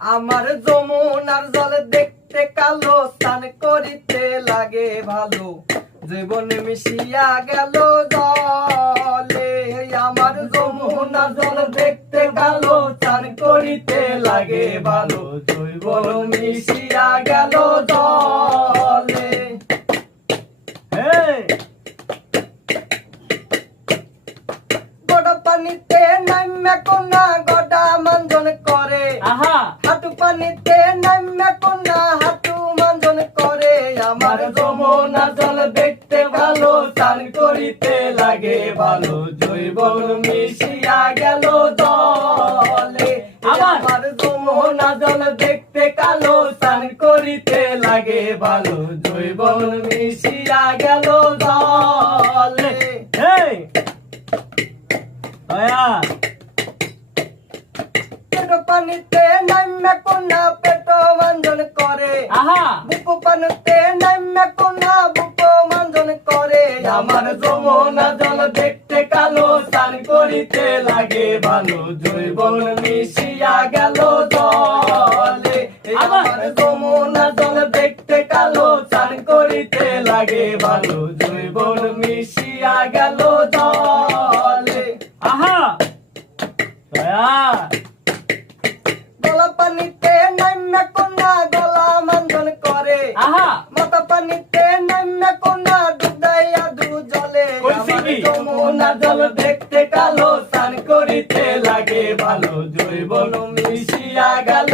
আমার যমুনার জল দেখতে কালো, স্নান করিতে লাগে ভালো, জীবন মিশিয়া গেল জলে। আমার যমুনার জল দেখতে কালো, স্নান করিতে লাগে ভালো, জীবন মিশিয়া গেল জলে। গড়া পানিতে নাইমা কোনা গড়া মানজন করে, হাঁটু পানিতে নাইমা কোনা হাঁটু মানজন করে। আমার যমুনার জল দেখতে ভালো, স্নান করিতে লাগে ভালো, জৈবন মিশিয়া গেল জলে। আমার যমুনার জল দেখতে কালো, স্নান করিতে লাগে ভালো, জৈবন মিশিয়া গেল জলে। পেট পানিতে নাইমা কোনা পেট মানজন করে, বুকু পানিতে নাইমা কোনা বুকু মানজন করে। আমার যমুনার জল দেখতে কালো, স্নান করিতে লাগে ভালো, জৈবন মিশিয়া গেল জলে। আমার যমুনার জল দেখতে কালো, স্নান করিতে লাগে ভালো, জৈবন মিশিয়া গেল জলে। গলা পানিতে নাইমা কোনা গলা মানজন করে, মাথা পানিতে নাইমা কোনা ডুবাইয়া দু জলে। আমার যমুনার জল দেখতে কালো, স্নান করিতে লাগে ভালো, জৈবন মিশিয়া গেল